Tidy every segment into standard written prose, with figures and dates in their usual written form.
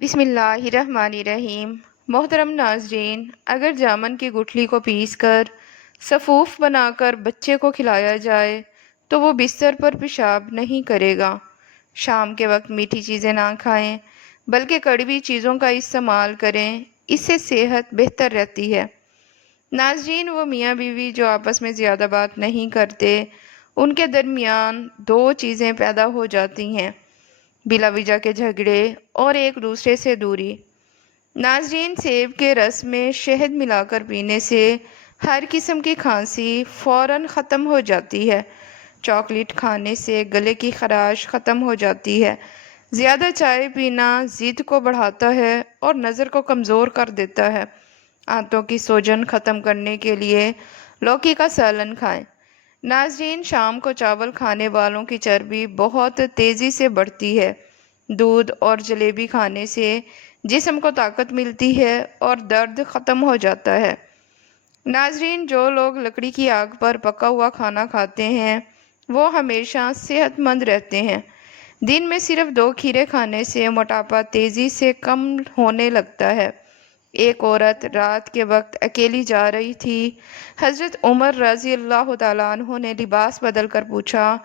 بسم اللہ الرحمن الرحیم۔ محترم ناظرین، اگر جامن کی گٹھلی کو پیس کر صفوف بنا کر بچے کو کھلایا جائے تو وہ بستر پر پیشاب نہیں کرے گا۔ شام کے وقت میٹھی چیزیں نہ کھائیں بلکہ کڑوی چیزوں کا استعمال کریں، اس سے صحت بہتر رہتی ہے۔ ناظرین، وہ میاں بیوی جو آپس میں زیادہ بات نہیں کرتے، ان کے درمیان دو چیزیں پیدا ہو جاتی ہیں: بلا وجہ کے جھگڑے اور ایک دوسرے سے دوری۔ ناظرین، سیب کے رس میں شہد ملا کر پینے سے ہر قسم کی کھانسی فوراً ختم ہو جاتی ہے۔ چاکلیٹ کھانے سے گلے کی خراش ختم ہو جاتی ہے۔ زیادہ چائے پینا ضد کو بڑھاتا ہے اور نظر کو کمزور کر دیتا ہے۔ آنتوں کی سوجن ختم کرنے کے لیے لوکی کا سالن کھائیں۔ ناظرین، شام کو چاول کھانے والوں کی چربی بہت تیزی سے بڑھتی ہے۔ دودھ اور جلیبی کھانے سے جسم کو طاقت ملتی ہے اور درد ختم ہو جاتا ہے۔ ناظرین، جو لوگ لکڑی کی آگ پر پکا ہوا کھانا کھاتے ہیں وہ ہمیشہ صحت مند رہتے ہیں۔ دن میں صرف 2 کھیرے کھانے سے موٹاپا تیزی سے کم ہونے لگتا ہے۔ ایک عورت رات کے وقت اکیلی جا رہی تھی۔ حضرت عمر رضی اللہ تعالیٰ عنہ نے لباس بدل کر پوچھا،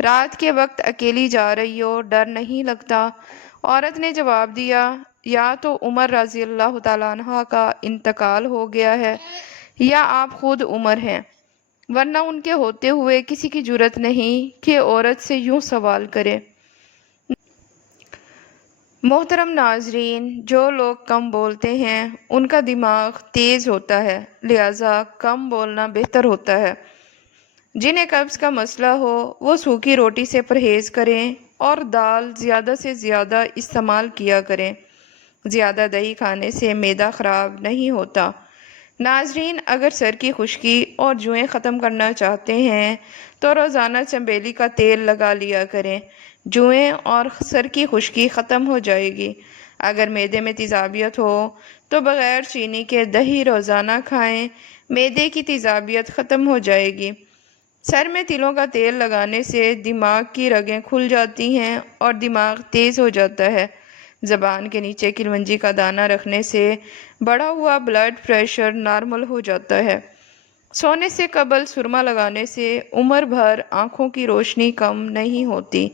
رات کے وقت اکیلی جا رہی ہو، ڈر نہیں لگتا؟ عورت نے جواب دیا، یا تو عمر رضی اللہ تعالیٰ عنہ کا انتقال ہو گیا ہے یا آپ خود عمر ہیں، ورنہ ان کے ہوتے ہوئے کسی کی جرأت نہیں کہ عورت سے یوں سوال کرے۔ محترم ناظرین، جو لوگ کم بولتے ہیں ان کا دماغ تیز ہوتا ہے، لہٰذا کم بولنا بہتر ہوتا ہے۔ جنہیں قبض کا مسئلہ ہو وہ سوکھی روٹی سے پرہیز کریں اور دال زیادہ سے زیادہ استعمال کیا کریں۔ زیادہ دہی کھانے سے معدہ خراب نہیں ہوتا۔ ناظرین، اگر سر کی خشکی اور جوئیں ختم کرنا چاہتے ہیں تو روزانہ چنبیلی کا تیل لگا لیا کریں، جوئیں اور سر کی خشکی ختم ہو جائے گی۔ اگر معدے میں تیزابیت ہو تو بغیر چینی کے دہی روزانہ کھائیں، معدے کی تیزابیت ختم ہو جائے گی۔ سر میں تلوں کا تیل لگانے سے دماغ کی رگیں کھل جاتی ہیں اور دماغ تیز ہو جاتا ہے۔ زبان کے نیچے کلونجی کا دانہ رکھنے سے بڑھا ہوا بلڈ پریشر نارمل ہو جاتا ہے۔ سونے سے قبل سرما لگانے سے عمر بھر آنکھوں کی روشنی کم نہیں ہوتی۔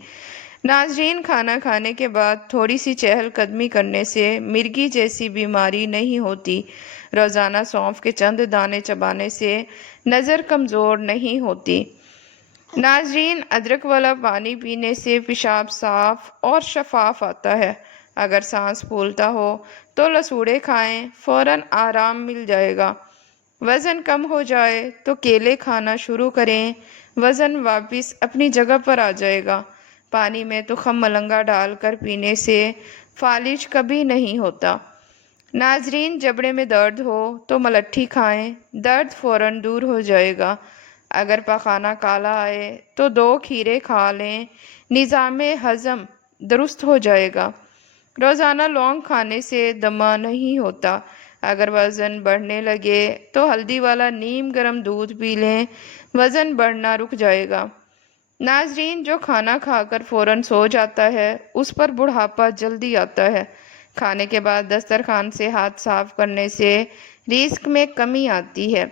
ناظرین، کھانا کھانے کے بعد تھوڑی سی چہل قدمی کرنے سے مرگی جیسی بیماری نہیں ہوتی۔ روزانہ سونف کے چند دانے چبانے سے نظر کمزور نہیں ہوتی۔ ناظرین، ادرک والا پانی پینے سے پیشاب صاف اور شفاف آتا ہے۔ اگر سانس پھولتا ہو تو لسوڑے کھائیں، فوراً آرام مل جائے گا۔ وزن کم ہو جائے تو کیلے کھانا شروع کریں، وزن واپس اپنی جگہ پر آ جائے گا۔ پانی میں تخم ملنگا ڈال کر پینے سے فالج کبھی نہیں ہوتا۔ ناظرین، جبڑے میں درد ہو تو ملٹھی کھائیں، درد فوراً دور ہو جائے گا۔ اگر پاخانہ کالا آئے تو 2 کھیرے کھا لیں، نظام ہضم درست ہو جائے گا۔ روزانہ لونگ کھانے سے دمہ نہیں ہوتا۔ اگر وزن بڑھنے لگے تو ہلدی والا نیم گرم دودھ پی لیں، وزن بڑھنا رک جائے گا۔ ناظرین، جو کھانا کھا کر فوراً سو جاتا ہے اس پر بڑھاپا جلدی آتا ہے۔ کھانے کے بعد دسترخوان سے ہاتھ صاف کرنے سے رزق میں کمی آتی ہے۔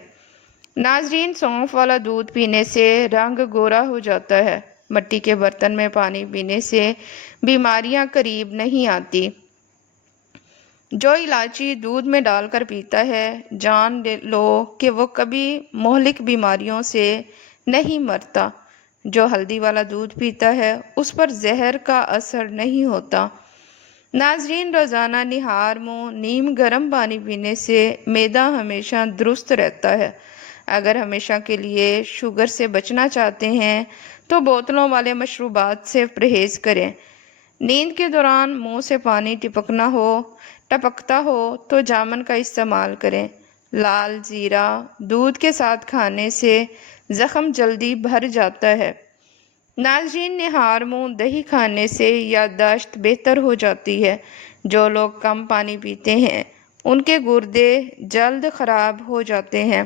ناظرین، سونف والا دودھ پینے سے رنگ گورا ہو جاتا ہے۔ مٹی کے برتن میں پانی پینے سے بیماریاں قریب نہیں آتی۔ جو الائچی دودھ میں ڈال کر پیتا ہے جان لو کہ وہ کبھی مہلک بیماریوں سے نہیں مرتا۔ جو ہلدی والا دودھ پیتا ہے اس پر زہر کا اثر نہیں ہوتا۔ ناظرین، روزانہ نہار منہ نیم گرم پانی پینے سے معدہ ہمیشہ درست رہتا ہے۔ اگر ہمیشہ کے لیے شوگر سے بچنا چاہتے ہیں تو بوتلوں والے مشروبات سے پرہیز کریں۔ نیند کے دوران منہ سے پانی ٹپکتا ہو تو جامن کا استعمال کریں۔ لال زیرہ دودھ کے ساتھ کھانے سے زخم جلدی بھر جاتا ہے۔ ناظرین، نہار منہ دہی کھانے سے یادداشت بہتر ہو جاتی ہے۔ جو لوگ کم پانی پیتے ہیں ان کے گردے جلد خراب ہو جاتے ہیں۔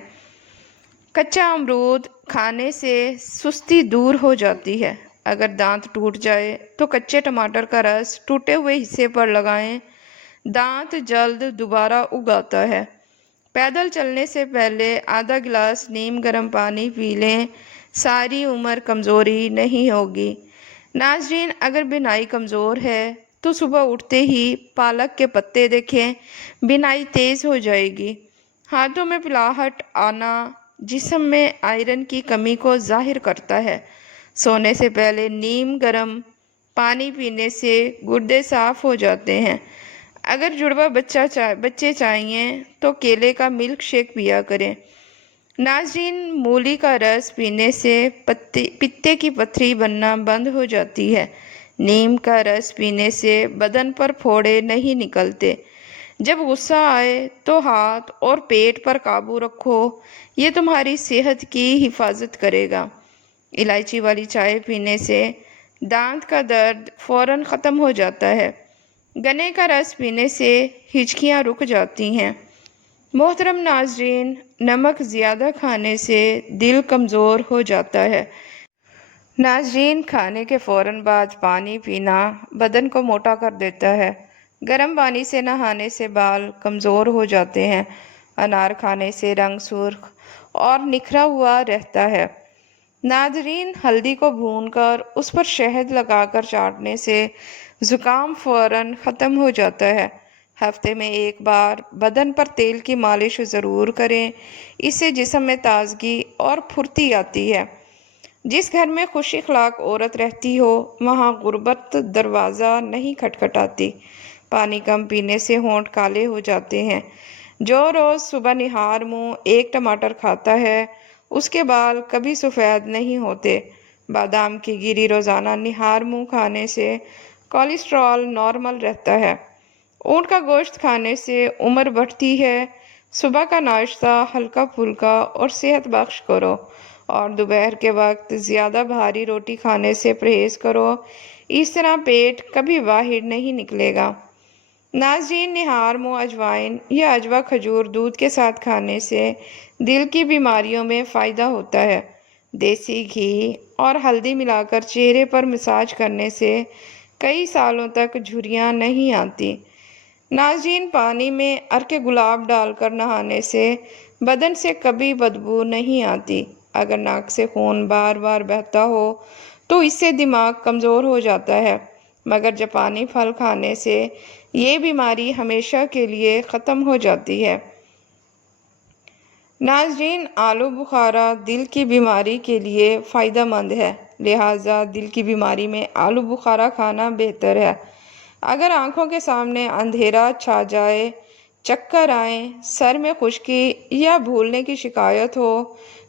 کچا امرود کھانے سے سستی دور ہو جاتی ہے۔ اگر دانت ٹوٹ جائے تو کچے ٹماٹر کا رس ٹوٹے ہوئے حصے پر لگائیں، دانت جلد دوبارہ اگاتا ہے۔ پیدل چلنے سے پہلے آدھا گلاس نیم گرم پانی پی لیں، ساری عمر کمزوری نہیں ہوگی۔ ناظرین، اگر بینائی کمزور ہے تو صبح اٹھتے ہی پالک کے پتے دیکھیں، بینائی تیز ہو جائے گی۔ ہاتھوں میں پلاہٹ آنا جسم میں آئرن کی کمی کو ظاہر کرتا ہے۔ سونے سے پہلے نیم گرم پانی پینے سے گردے صاف ہو جاتے ہیں۔ اگر جڑواں بچے چاہئیں تو کیلے کا ملک شیک پیا کریں۔ ناظرین، مولی کا رس پینے سے پتے کی پتھری بننا بند ہو جاتی ہے۔ نیم کا رس پینے سے بدن پر پھوڑے نہیں نکلتے۔ جب غصہ آئے تو ہاتھ اور پیٹ پر قابو رکھو، یہ تمہاری صحت کی حفاظت کرے گا۔ الائچی والی چائے پینے سے دانت کا درد فوراً ختم ہو جاتا ہے۔ گنے کا رس پینے سے ہچکیاں رک جاتی ہیں۔ محترم ناظرین، نمک زیادہ کھانے سے دل کمزور ہو جاتا ہے۔ ناظرین، کھانے کے فوراً بعد پانی پینا بدن کو موٹا کر دیتا ہے۔ گرم پانی سے نہانے سے بال کمزور ہو جاتے ہیں۔ انار کھانے سے رنگ سرخ اور نکھرا ہوا رہتا ہے۔ ناظرین، ہلدی کو بھون کر اس پر شہد لگا کر چاٹنے سے زکام فوراً ختم ہو جاتا ہے۔ ہفتے میں ایک بار بدن پر تیل کی مالش ضرور کریں، اس سے جسم میں تازگی اور پھرتی آتی ہے۔ جس گھر میں خوش اخلاق عورت رہتی ہو وہاں غربت دروازہ نہیں کھٹکھٹاتی۔ پانی کم پینے سے ہونٹ کالے ہو جاتے ہیں۔ جو روز صبح نہار منہ ایک ٹماٹر کھاتا ہے اس کے بال کبھی سفید نہیں ہوتے۔ بادام کی گری روزانہ نہار منہ کھانے سے کولیسٹرول نارمل رہتا ہے۔ اونٹ کا گوشت کھانے سے عمر بڑھتی ہے۔ صبح کا ناشتہ ہلکا پھلکا اور صحت بخش کرو، اور دوپہر کے وقت زیادہ بھاری روٹی کھانے سے پرہیز کرو، اس طرح پیٹ کبھی باہر نہیں نکلے گا۔ ناظرین، نہار منہ اجوائن یا عجوا کھجور دودھ کے ساتھ کھانے سے دل کی بیماریوں میں فائدہ ہوتا ہے۔ دیسی گھی اور ہلدی ملا کر چہرے پر مساج کرنے سے کئی سالوں تک جھریاں نہیں آتی۔ ناظرین، پانی میں عرق گلاب ڈال کر نہانے سے بدن سے کبھی بدبو نہیں آتی۔ اگر ناک سے خون بار بار بہتا ہو تو اس سے دماغ کمزور ہو جاتا ہے، مگر جاپانی پھل کھانے سے یہ بیماری ہمیشہ کے لیے ختم ہو جاتی ہے۔ ناظرین، آلو بخارا دل کی بیماری کے لیے فائدہ مند ہے، لہٰذا دل کی بیماری میں آلو بخارا کھانا بہتر ہے۔ اگر آنکھوں کے سامنے اندھیرا چھا جائے، چکر آئیں، سر میں خشکی یا بھولنے کی شکایت ہو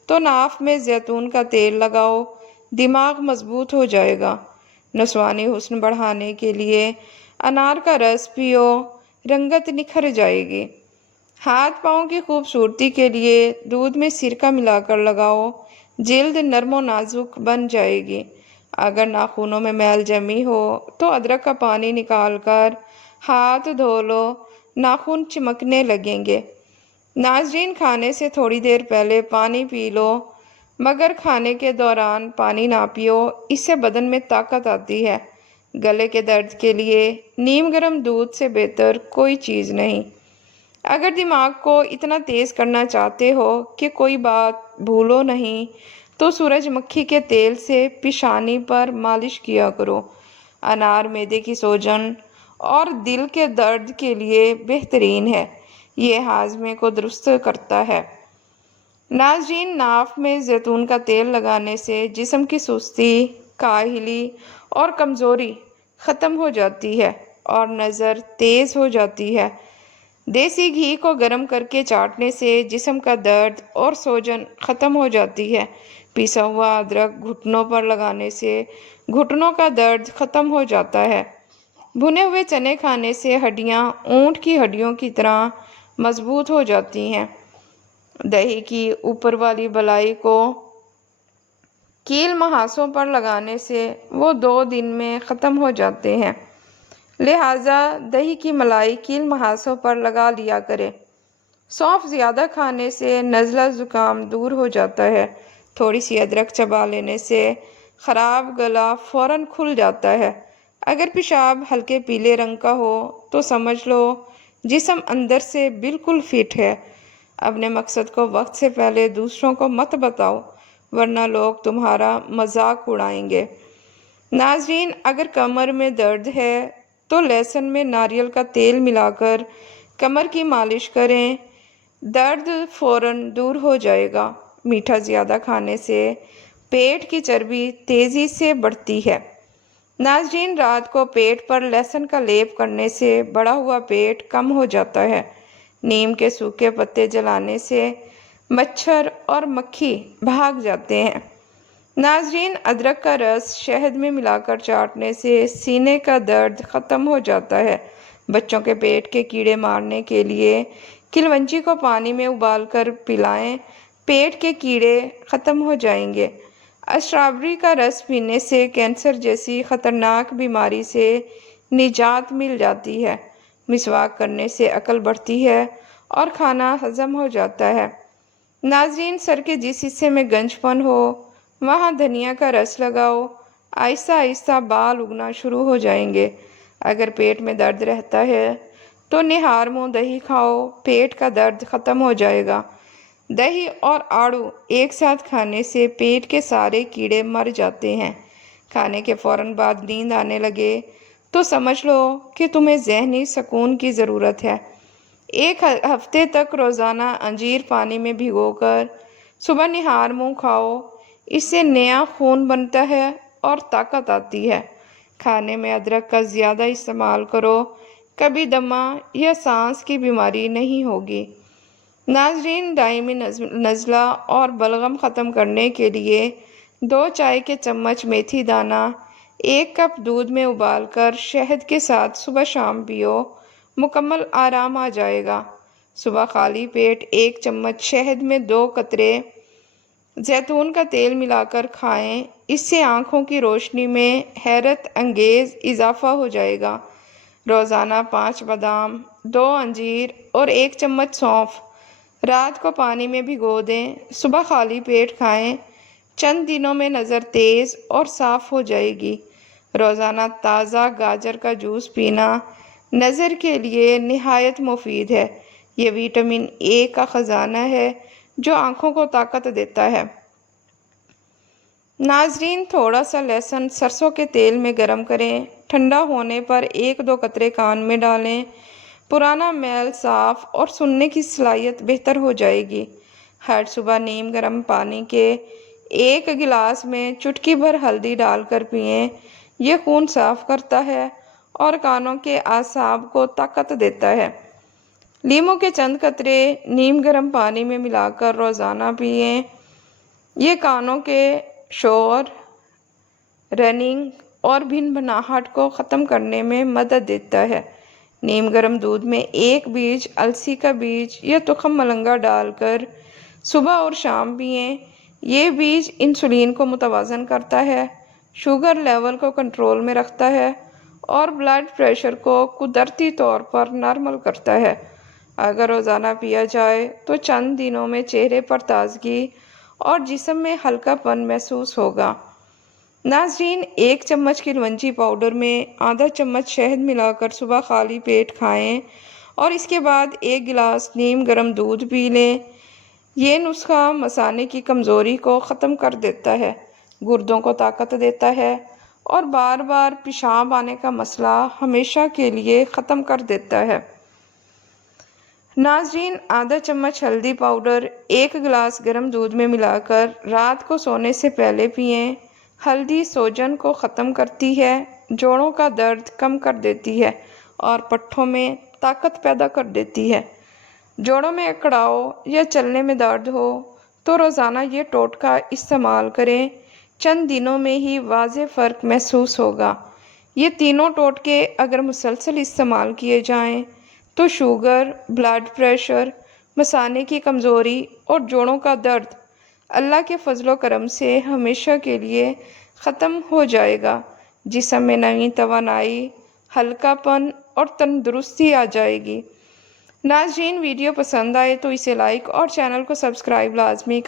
تو ناف میں زیتون کا تیل لگاؤ، دماغ مضبوط ہو جائے گا۔ نسوانی حسن بڑھانے کے لیے انار کا رس پیو، رنگت نکھر جائے گی۔ ہاتھ پاؤں کی خوبصورتی کے لیے دودھ میں سرکہ ملا کر لگاؤ، جلد نرم و نازک بن جائے گی۔ اگر ناخنوں میں میل جمی ہو تو ادرک کا پانی نکال کر ہاتھ دھو لو، ناخن چمکنے لگیں گے۔ ناظرین، کھانے سے تھوڑی دیر پہلے پانی پی لو، مگر کھانے کے دوران پانی نہ پیو، اس سے بدن میں طاقت آتی ہے۔ گلے کے درد کے لیے نیم گرم دودھ سے بہتر کوئی چیز نہیں۔ اگر دماغ کو اتنا تیز کرنا چاہتے ہو کہ کوئی بات بھولو نہیں تو سورج مکھی کے تیل سے پیشانی پر مالش کیا کرو۔ انار معدے کی سوجن اور دل کے درد کے لیے بہترین ہے، یہ ہاضمے کو درست کرتا ہے۔ ناظرین، ناف میں زیتون کا تیل لگانے سے جسم کی سستی، کاہلی اور کمزوری ختم ہو جاتی ہے اور نظر تیز ہو جاتی ہے۔ دیسی گھی کو گرم کر کے چاٹنے سے جسم کا درد اور سوجن ختم ہو جاتی ہے۔ پیسا ہوا ادرک گھٹنوں پر لگانے سے گھٹنوں کا درد ختم ہو جاتا ہے۔ بھنے ہوئے چنے کھانے سے ہڈیاں اونٹ کی ہڈیوں کی طرح مضبوط ہو جاتی ہیں۔ دہی کی اوپر والی بلائی کو کیل محاسوں پر لگانے سے وہ 2 دن میں ختم ہو جاتے ہیں، لہٰذا دہی کی ملائی کیل محاسوں پر لگا لیا کرے۔ سونف زیادہ کھانے سے نزلہ زکام دور ہو جاتا ہے۔ تھوڑی سی ادرک چبا لینے سے خراب گلا فوراً کھل جاتا ہے۔ اگر پیشاب ہلکے پیلے رنگ کا ہو تو سمجھ لو جسم اندر سے بالکل فٹ ہے۔ اپنے مقصد کو وقت سے پہلے دوسروں کو مت بتاؤ، ورنہ لوگ تمہارا مذاق اڑائیں گے۔ ناظرین، اگر کمر میں درد ہے تو لہسن میں ناریل کا تیل ملا کر کمر کی مالش کریں، درد فوراً دور ہو جائے گا۔ میٹھا زیادہ کھانے سے پیٹ کی چربی تیزی سے بڑھتی ہے۔ ناظرین، رات کو پیٹ پر لہسن کا لیپ کرنے سے بڑھا ہوا پیٹ کم ہو جاتا ہے۔ نیم کے سوکھے پتے جلانے سے مچھر اور مکھی بھاگ جاتے ہیں۔ ناظرین، ادرک کا رس شہد میں ملا کر چاٹنے سے سینے کا درد ختم ہو جاتا ہے۔ بچوں کے پیٹ کے کیڑے مارنے کے لیے کلونجی کو پانی میں ابال کر پلائیں، پیٹ کے کیڑے ختم ہو جائیں گے۔ اسٹرابیری کا رس پینے سے کینسر جیسی خطرناک بیماری سے نجات مل جاتی ہے۔ مسواک کرنے سے عقل بڑھتی ہے اور کھانا ہضم ہو جاتا ہے۔ ناظرین، سر کے جس حصے میں گنج پن ہو وہاں دھنیا کا رس لگاؤ، آہستہ آہستہ بال اگنا شروع ہو جائیں گے۔ اگر پیٹ میں درد رہتا ہے تو نہار منہ دہی کھاؤ، پیٹ کا درد ختم ہو جائے گا۔ دہی اور آڑو ایک ساتھ کھانے سے پیٹ کے سارے کیڑے مر جاتے ہیں۔ کھانے کے فوراً بعد نیند آنے لگے تو سمجھ لو کہ تمہیں ذہنی سکون کی ضرورت ہے۔ ایک ہفتے تک روزانہ انجیر پانی میں بھگو کر صبح نہار منہ کھاؤ، اس سے نیا خون بنتا ہے اور طاقت آتی ہے۔ کھانے میں ادرک کا زیادہ استعمال کرو، کبھی دمہ یا سانس کی بیماری نہیں ہوگی۔ ناظرین، دائمی نزلہ اور بلغم ختم کرنے کے لیے 2 چائے کے چمچ میتھی دانہ 1 کپ دودھ میں ابال کر شہد کے ساتھ صبح شام پیو، مکمل آرام آ جائے گا۔ صبح خالی پیٹ 1 چمچ شہد میں 2 قطرے زیتون کا تیل ملا کر کھائیں، اس سے آنکھوں کی روشنی میں حیرت انگیز اضافہ ہو جائے گا۔ روزانہ 5 بادام، 2 انجیر اور 1 چمچ سونف رات کو پانی میں بھگو دیں، صبح خالی پیٹ کھائیں، چند دنوں میں نظر تیز اور صاف ہو جائے گی۔ روزانہ تازہ گاجر کا جوس پینا نظر کے لیے نہایت مفید ہے۔ یہ وٹامن اے کا خزانہ ہے جو آنکھوں کو طاقت دیتا ہے۔ ناظرین، تھوڑا سا لہسن سرسوں کے تیل میں گرم کریں، ٹھنڈا ہونے پر 1-2 قطرے کان میں ڈالیں، پرانا میل صاف اور سننے کی صلاحیت بہتر ہو جائے گی۔ ہر صبح نیم گرم پانی کے 1 گلاس میں چٹکی بھر ہلدی ڈال کر پئیں، یہ خون صاف کرتا ہے اور کانوں کے اعصاب کو طاقت دیتا ہے۔ لیموں کے چند قطرے نیم گرم پانی میں ملا کر روزانہ پئیں، یہ کانوں کے شور، رننگ اور بھنبھناہٹ کو ختم کرنے میں مدد دیتا ہے۔ نیم گرم دودھ میں 1 بیج السی کا بیج یا تخم ملنگا ڈال کر صبح اور شام پئیں، یہ بیج انسولین کو متوازن کرتا ہے، شوگر لیول کو کنٹرول میں رکھتا ہے اور بلڈ پریشر کو قدرتی طور پر نارمل کرتا ہے۔ اگر روزانہ پیا جائے تو چند دنوں میں چہرے پر تازگی اور جسم میں ہلکا پن محسوس ہوگا۔ ناظرین، 1 چمچ کلونجی پاؤڈر میں آدھا چمچ شہد ملا کر صبح خالی پیٹ کھائیں اور اس کے بعد 1 گلاس نیم گرم دودھ پی لیں۔ یہ نسخہ مثانے کی کمزوری کو ختم کر دیتا ہے، گردوں کو طاقت دیتا ہے اور بار بار پیشاب آنے کا مسئلہ ہمیشہ کے لیے ختم کر دیتا ہے۔ ناظرین، آدھا چمچ ہلدی پاؤڈر 1 گلاس گرم دودھ میں ملا کر رات کو سونے سے پہلے پئیں۔ ہلدی سوجن کو ختم کرتی ہے، جوڑوں کا درد کم کر دیتی ہے اور پٹھوں میں طاقت پیدا کر دیتی ہے۔ جوڑوں میں اکڑاؤ یا چلنے میں درد ہو تو روزانہ یہ ٹوٹکا استعمال کریں، چند دنوں میں ہی واضح فرق محسوس ہوگا۔ یہ تینوں ٹوٹکے اگر مسلسل استعمال کیے جائیں تو شوگر، بلڈ پریشر، مثانے کی کمزوری اور جوڑوں کا درد اللہ کے فضل و کرم سے ہمیشہ کے لیے ختم ہو جائے گا۔ جسم میں نئی توانائی، ہلکا پن اور تندرستی آ جائے گی۔ ناظرین، ویڈیو پسند آئے تو اسے لائک اور چینل کو سبسکرائب لازمی کریں۔